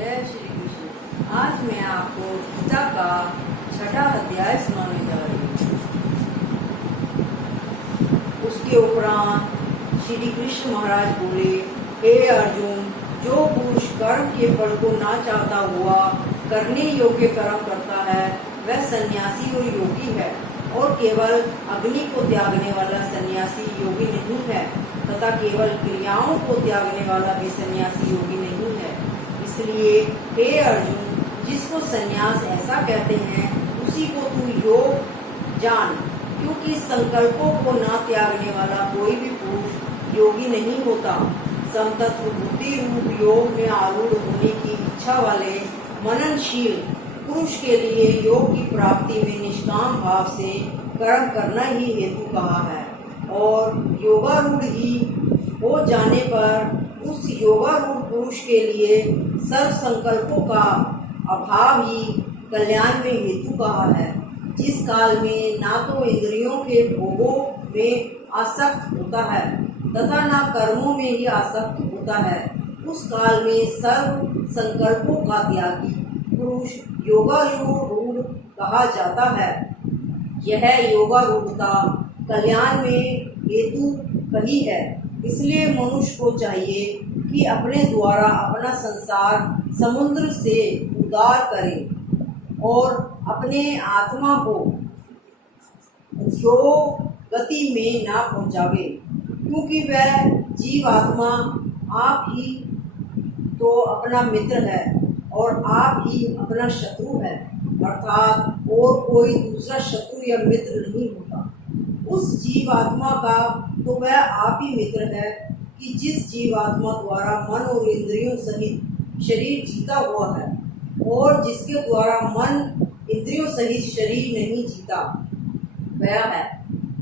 जय श्री कृष्ण। आज मैं आपको गीता का छठा अध्याय सुनाने जा रही हूँ। उसके उपरांत श्री कृष्ण महाराज बोले, हे अर्जुन, जो पुरुष कर्म के फल को ना चाहता हुआ करने योग्य कर्म करता है वह सन्यासी और योगी है, और केवल अग्नि को त्यागने वाला सन्यासी योगी नहीं है तथा केवल क्रियाओं को त्यागने वाला भी सन्यासी योगी नहीं है। इसलिए हे अर्जुन, जिसको सन्यास ऐसा कहते हैं उसी को तू योग जान, क्योंकि संकल्पों को न त्यागने वाला कोई भी पुरुष योगी नहीं होता। समतत्व बुद्धि रूप योग में आरूढ़ होने की इच्छा वाले मननशील पुरुष के लिए योग की प्राप्ति में निष्काम भाव से कर्म करना ही हेतु कहा है, और योगारूढ़ ही हो जाने पर उस योगारूढ़ पुरुष के लिए सर्व संकल्पों का अभाव ही कल्याण में हेतु कहा है। जिस काल में ना तो इंद्रियों के भोगों में आसक्त होता है तथा ना कर्मों में ही आसक्त होता है, उस काल में सर्व संकल्पों का त्यागी पुरुष योगारूढ़ कहा जाता है। यह योगारूढ़ता कल्याण में हेतु कही है। इसलिए मनुष्य को चाहिए कि अपने द्वारा अपना संसार समुद्र से उद्धार करे और अपने आत्मा को योग गति में ना पहुंचावे, क्योंकि वह जीव आत्मा आप ही तो अपना मित्र है और आप ही अपना शत्रु है, अर्थात और कोई दूसरा शत्रु या मित्र नहीं होता। उस जीवात्मा का तो वह आप ही मित्र है कि जिस जीवात्मा द्वारा मन और इंद्रियों सहित शरीर जीता हुआ है, और जिसके द्वारा मन इंद्रियों सहित शरीर नहीं जीता वह है,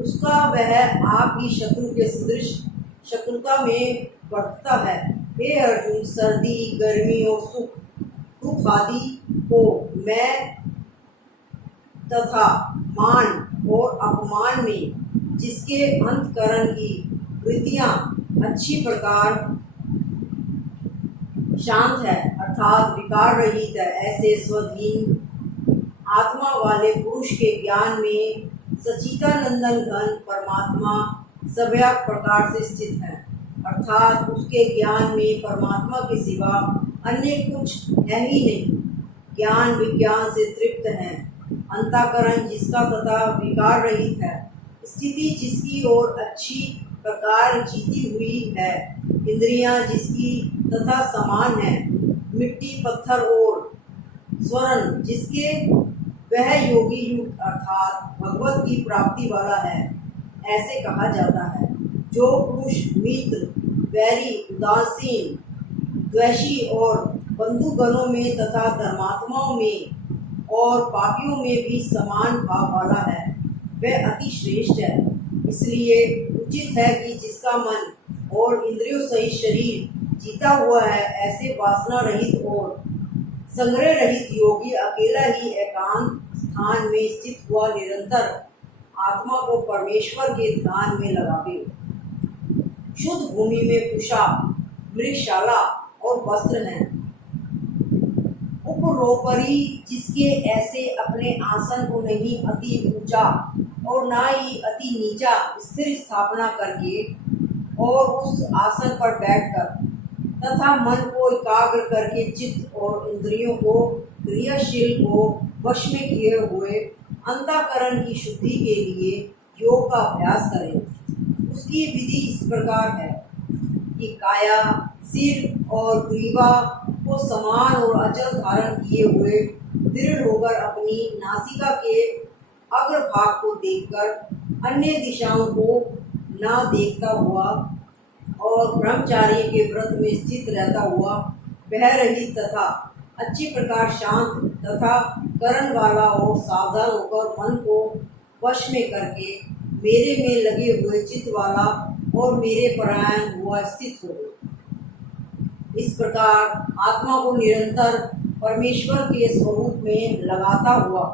उसका वह आप ही शत्रु के सदृश शत्रुता में बढ़ता है। हे अर्जुन, सर्दी गर्मी और सुख दुख आदि को मैं तथा मान और अपमान में जिसके अंतकरण की वृत्तियां अच्छी प्रकार शांत है अर्थात विकार रहित है, ऐसे स्वधीन आत्मा वाले पुरुष के ज्ञान में सच्चिदानंदन घन परमात्मा सव्यक्त प्रकार से स्थित है, अर्थात उसके ज्ञान में परमात्मा के सिवा अन्य कुछ है ही नहीं। ज्ञान विज्ञान से तृप्त है, अंतःकरण जिसका तथा विकार रहित है, स्थिति जिसकी और अच्छी प्रकार जीती हुई है, इंद्रियां जिसकी तथा समान है, मिट्टी पत्थर और स्वर्ण जिसके वह योगी युक्त अर्थात भगवत की प्राप्ति वाला है, ऐसे कहा जाता है। जो पुरुष मित्र वैरी उदासीन द्वेषी और बंधुगणों में तथा धर्मात्माओं में और पापियों में भी समान भाव वाला है वह अति श्रेष्ठ है। इसलिए उचित है कि जिसका मन और इंद्रियों सहित शरीर जीता हुआ है, ऐसे वासना रहित और संग्रह रहित योगी अकेला ही एकांत स्थान में स्थित हुआ निरंतर आत्मा को परमेश्वर के ध्यान में लगावे। शुद्ध भूमि में कुशा मृगशाला और वस्त्र हैं, उपरोपरी जिसके ऐसे अपने आसन को नहीं अति ऊंचा और ना ही अति नीचा स्थिर स्थापना करके और उस आसन पर बैठकर तथा मन को एकाग्र करके चित्त और इंद्रियों को क्रियाशील को वश में किए हुए अंतःकरण की शुद्धि के लिए योग का अभ्यास करें। उसकी विधि इस प्रकार है कि काया सिर और ग्रीवा को समान और अचल धारण किए हुए दृढ़ होकर अपनी नासिका के अग्रभाग को देखकर अन्य दिशाओं को न देखता हुआ और ब्रह्मचार्य के व्रत में स्थित रहता हुआ भय रहित तथा अच्छी प्रकार शांत तथा करण वाला और सावधान होकर मन को वश में करके मेरे में लगे हुए चित्त वाला और मेरे परायण हुआ स्थित हो। इस प्रकार आत्मा को निरंतर परमेश्वर के स्वरूप में लगाता हुआ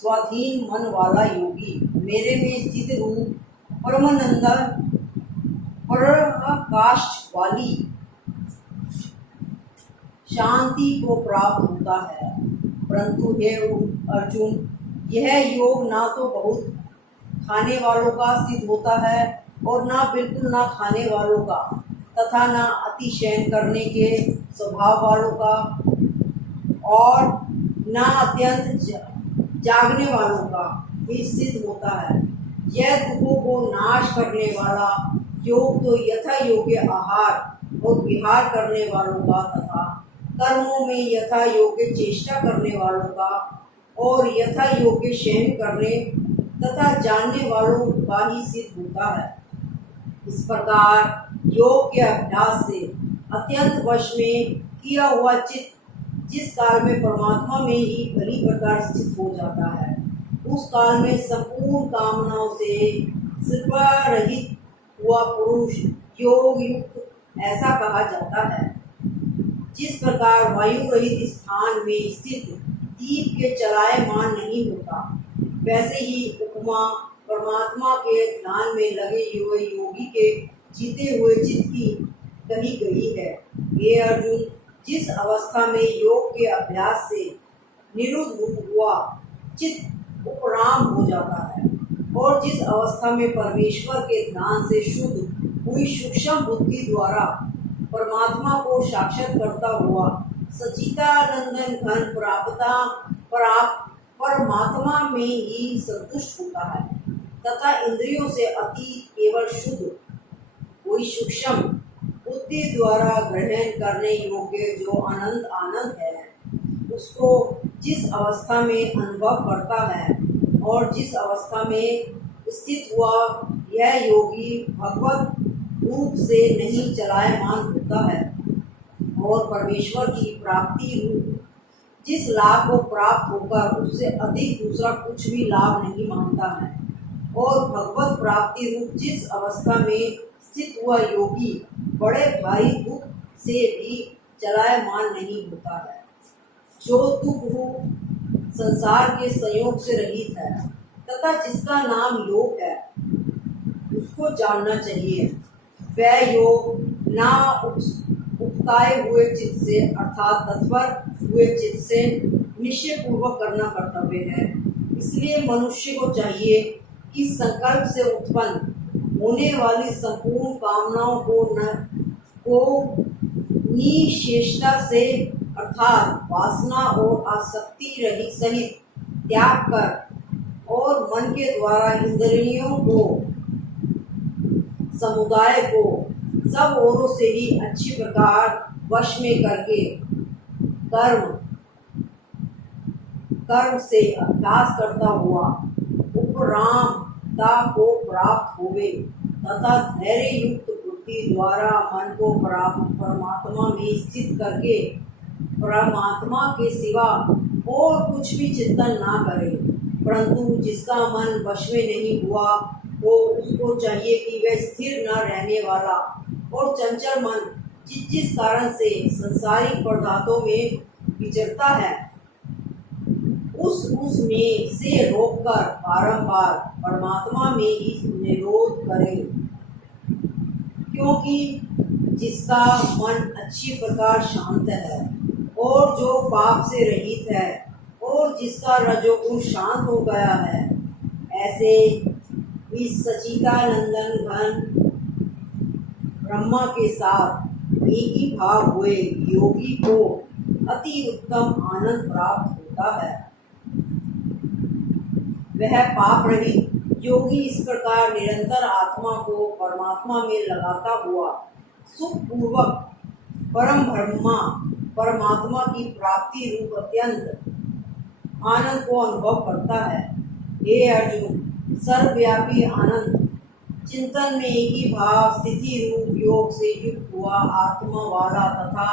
स्वाधीन मन वाला योगी मेरे में स्थित रूप परमानंद पराकाष्ठ वाली शांति को प्राप्त होता है। परंतु हे अर्जुन, यह योग ना तो बहुत खाने वालों का सिद्ध होता है और ना बिल्कुल ना खाने वालों का, तथा ना अतिशयन करने के स्वभाव वालों का और ना अत्यंत जागने वालों का भी सिद्ध होता है। यह दुखों को नाश करने वाला योग तो यथा योग्य आहार और विहार करने वालों का तथा कर्मों में यथा योग्य चेष्टा करने वालों का और यथा योग्य शयन करने तथा जानने वालों का ही सिद्ध होता है। इस प्रकार योग के अभ्यास से अत्यंत वश में किया हुआ चित्त जिस काल में परमात्मा में ही भली प्रकार स्थित हो जाता है, उस काल में संपूर्ण कामनाओं से सिर्फ रहित हुआ पुरुष योग युक्त ऐसा कहा जाता है। जिस प्रकार वायु रहित स्थान में स्थित दीप के चलायमान नहीं होता, वैसे ही उपमा परमात्मा के ध्यान में लगे हुए योगी के जीते हुए चित्त की कही गई है। ये अर्जुन, जिस अवस्था में योग के अभ्यास से निरुद्ध हुआ चित्त उपराम हो जाता है और जिस अवस्था में परमेश्वर के ध्यान से शुद्ध हुई सूक्ष्म बुद्धि द्वारा परमात्मा को साक्षात करता हुआ सच्चिदानंदन घन परमात्मा में ही संतुष्ट होता है तथा इंद्रियों से अतीत केवल शुद्ध हुई सूक्ष्म बुद्धि द्वारा ग्रहण करने योग्य जो अनंत आनंद है, उसको जिस अवस्था में अनुभव करता है और जिस अवस्था में स्थित हुआ यह योगी भगवत रूप से नहीं चलायमान होता है और परमेश्वर की प्राप्ति रूप जिस लाभ को प्राप्त होकर उससे अधिक दूसरा कुछ भी लाभ नहीं मानता है और भगवत प्राप्ति रूप जिस अवस्था में स्थित हुआ योगी बड़े भारी दुख से भी चलायमान नहीं होता है। जो दुख रूप संसार के संयोग से रहित है तथा जिसका नाम योग है, उसको जानना चाहिए। वह योग ना उकताए हुए चित्त से अर्थात तत्पर हुए चित्त से निश्चय पूर्वक करना कर्तव्य है। इसलिए मनुष्य को चाहिए कि संकल्प से उत्पन्न होने वाली संपूर्ण कामनाओं को निशेषता से अर्थात वासना और आसक्ति रहित सहित त्याग कर और मन के द्वारा इंद्रियों को समुदाय को सब ओरों से ही अच्छी प्रकार वश में करके कर्म से अभ्यास करता हुआ उपरामता को प्राप्त होवे तथा धैर्य युक्त बुद्धि द्वारा मन को परमात्मा में स्थित करके परमात्मा के सिवा और कुछ भी चिंतन ना करे। परंतु जिसका मन वश में नहीं हुआ तो उसको चाहिए कि वह स्थिर न रहने वाला और चंचल मन जिस कारण से संसारिक पदार्थों में विचरता है उसमें से रोककर बारंबार परमात्मा में ही निरोध करे। क्योंकि जिसका मन अच्छी प्रकार शांत है और जो पाप से रहित है और जिसका रजोगुण शांत हो गया है, ऐसे इस सच्चिदानंदन घन ब्रह्मा के साथ एक ही भाव हुए योगी को अति उत्तम आनंद प्राप्त होता है। वह पाप रहित योगी इस प्रकार निरंतर आत्मा को परमात्मा में लगाता हुआ सुख पूर्वक परम ब्रह्मा परमात्मा की प्राप्ति रूप अत्यंत आनंद को अनुभव करता है। हे अर्जुन, सर्वव्यापी आनंद चिंतन में एक ही भाव स्थिति रूप योग से युक्त हुआ आत्मा वाला तथा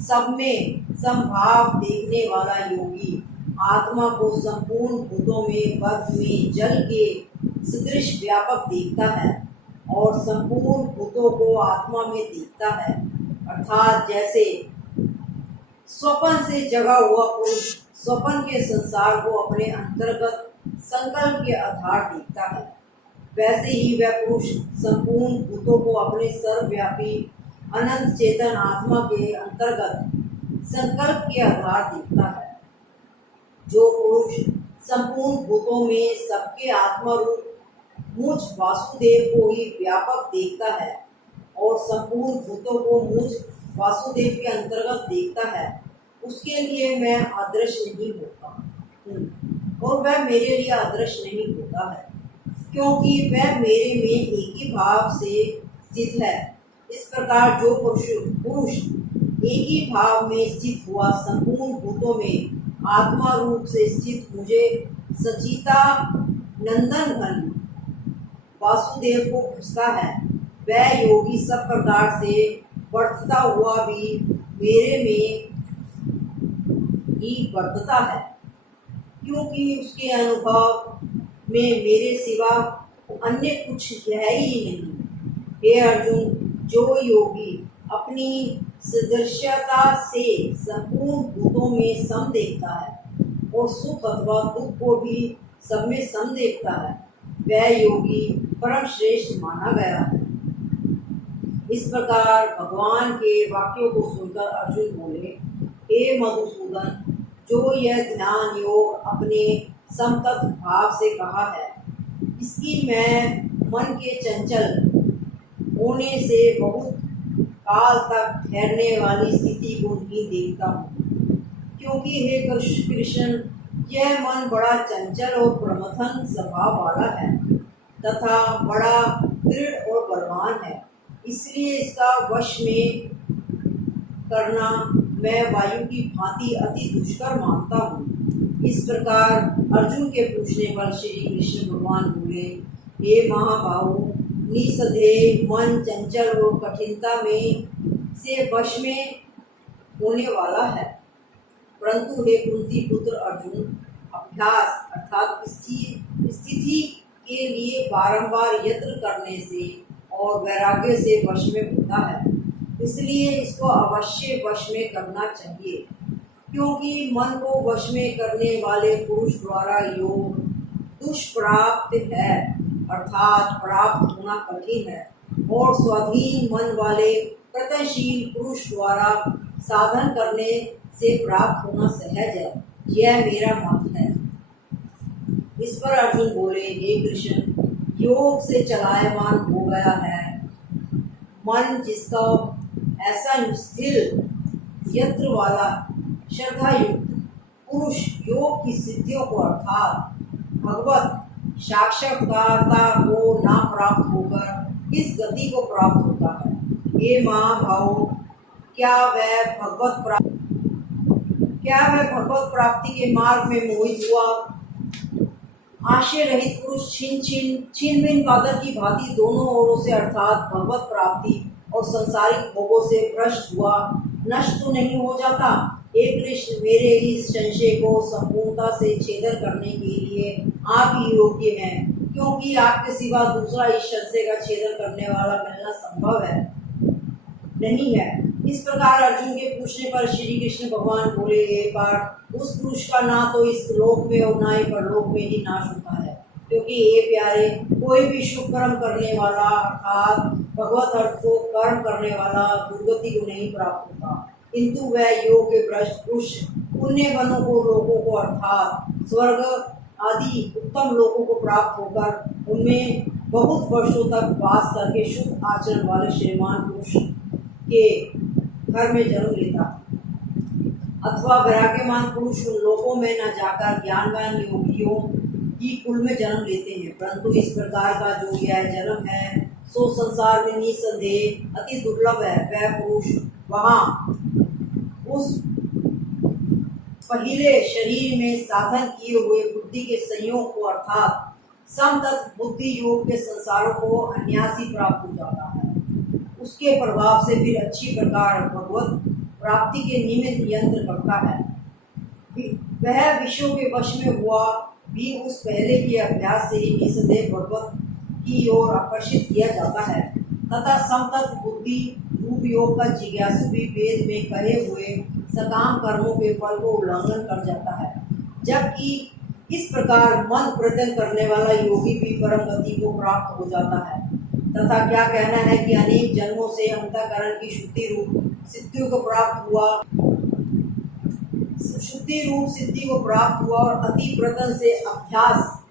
सब में समभाव देखने वाला योगी आत्मा को संपूर्ण भूतों में बर्फ में जल के सदृश व्यापक देखता है और संपूर्ण भूतों को आत्मा में देखता है। अर्थात जैसे स्वप्न से जगा हुआ पुरुष स्वप्न के संसार को अपने अंतर्गत संकल्प के आधार देखता है, वैसे ही वह पुरुष संपूर्ण भूतों को अपने सर्वव्यापी अनंत चेतन आत्मा के अंतर्गत संकल्प के आधार देखता है। जो पुरुष संपूर्ण भूतों में सबके आत्मा रूप मुझ वासुदेव को ही व्यापक देखता है और संपूर्ण भूतों को मुझ वासुदेव के अंतर्गत देखता है, उसके लिए मैं अदृश्य नहीं होता हूँ और वह मेरे लिए अदृश्य नहीं होता है, क्योंकि वह मेरे में एक ही भाव से स्थित है। इस प्रकार जो पुरुष एक ही भाव में स्थित हुआ संपूर्ण भूतों में आत्मा रूप से स्थित मुझे सचिता नंदन घन वासुदेव को भजता है, वह योगी सब प्रकार से वर्तता हुआ भी मेरे में ही वर्तता है, क्योंकि उसके अनुभव में मेरे सिवा अन्य कुछ है ही नहीं। हे अर्जुन, जो योगी अपनी सदृश्यता से संपूर्ण भूतों में सम देखता है और सुख अथवा दुख को भी सब में सम देखता है, वह योगी परम श्रेष्ठ माना गया है। इस प्रकार भगवान के वाक्यों को सुनकर अर्जुन बोले, हे मधुसूदन, जो यह ध्यान योग अपने समतत्व भाव से कहा है, इसकी मैं मन के चंचल होने से बहुत काल तक ठहरने वाली स्थिति को नहीं देखता हूँ, क्योंकि हे कृष्ण, यह मन बड़ा चंचल और प्रमथन स्वभाव वाला है तथा बड़ा दृढ़ और बलवान है, इसलिए इसका वश में करना मैं वायु की भांति अति दुष्कर मानता हूँ। इस प्रकार अर्जुन के पूछने पर श्री कृष्ण भगवान बोले, हे महाबाहु, निसंदेह मन चंचल और कठिनता में से वश में होने वाला है, परंतु हे कुंती पुत्र अर्जुन, अभ्यास अर्थात स्थिति के लिए बारंबार यत्न करने से और वैराग्य से वश में होता है, इसलिए इसको अवश्य वश में करना चाहिए, क्योंकि मन को वश में करने वाले पुरुष द्वारा योग दुष्प्राप्त है, अर्थात प्राप्त होना कठिन है, और स्वाधीन मन वाले प्रत्ययशील पुरुष द्वारा साधन करने से प्राप्त होना सहज है। यह मेरा मत है। इस पर अर्जुन बोले, हे कृष्ण, योग से चलायमान हो गया है मन जिसका ऐसा स्थिर यत्र वाला श्रद्धा युक्त पुरुष योग की सिद्धियों को अर्थात भगवत साक्षात्कारता को ना प्राप्त होकर इस गति को प्राप्त होता है। हे महाभाव, क्या वह भगवत प्राप्ति के मार्ग में मोहित हुआ आशय रहित पुरुष छिन भिन बादल की भांति दोनों ओरों से अर्थात भगवत प्राप्ति और सांसारिक भोगों से भ्रष्ट हुआ नष्ट तो नहीं हो जाता? हे कृष्ण, मेरे इस संशय को संपूर्णता से छेदन करने के लिए आप ही योग्य हैं, क्योंकि आपके सिवा दूसरा इस संशय का छेदन करने वाला मिलना संभव है नहीं है। इस प्रकार अर्जुन के पूछने पर श्री कृष्ण भगवान बोले, एक बार उस पुरुष का ना तो इस लोक में और ना ही परलोक में ही नाश होता है, क्योंकि ये प्यारे, कोई भी शुभ कर्म करने वाला अर्थात भगवत अर्थ को कर्म करने वाला दुर्गति को नहीं प्राप्त होता, किंतु वह योग के भ्रष्ट पुरुष पुण्य वनों को लोगों को अर्थात स्वर्ग आदि उत्तम लोगों को प्राप्त होकर उनमें बहुत वर्षों तक वास करके शुभ आचरण वाले श्रीमान पुरुष के घर में जन्म लेता, अथवा वैराग्यमान पुरुष उन लोकों में न जाकर ज्ञानवान योगियों की कुल में जन्म लेते हैं। परंतु इस प्रकार का जो यह जन्म है सो संसार में निसंदेह अति दुर्लभ है। वह पुरुष वहाँ उस पहले शरीर में साधन किए हुए बुद्धि के संयोग को अर्थात समतत्व बुद्धि योग के संसारों को अन्यासी प्राप्त हो जाता है। उसके प्रभाव से फिर अच्छी प्रकार भगवत प्राप्ति के निमित्त यंत्र करता है। वह विषयों के वश में हुआ भी उस पहले के अभ्यास से ही निसंदेह भगवत की ओर आकर्षित किया जाता है तथा समतत्व बुद्धि रूप योग का जिज्ञासु भी वेद में कहे हुए सकाम कर्मों के फल को उल्लंघन कर जाता है। जबकि इस प्रकार मन प्रयत्न करने वाला योगी भी परम गति को प्राप्त हो जाता है तथा क्या कहना है कि अनेक जन्मों से अंतःकरण की शुद्धि रूप सिद्धियों को प्राप्त हुआ शुद्धि रूप सिद्धि को प्राप्त हुआ और अति प्रयत्न से अभ्यास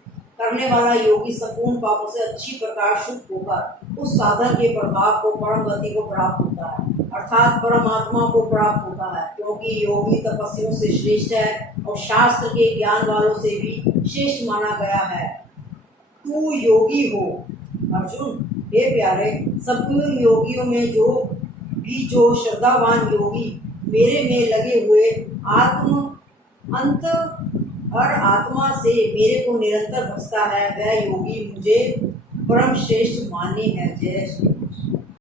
करने वाला योगी संपूर्ण पापों से अच्छी प्रकार शुद्ध होकर उस साधन के प्रभाव को परम गति को प्राप्त होता है, अर्थात परमात्मा को प्राप्त होता है। क्योंकि योगी तपस्वियों से श्रेष्ठ है और शास्त्र के ज्ञान वालों से भी श्रेष्ठ माना गया है। तू योगी हो अर्जुन, हे प्यारे, संपूर्ण योगियों में जो श्रद्धावान योगी मेरे में लगे हुए अंत और आत्मा से मेरे को निरंतर भजता है, वह योगी मुझे परम श्रेष्ठ मान्य है। जय श्री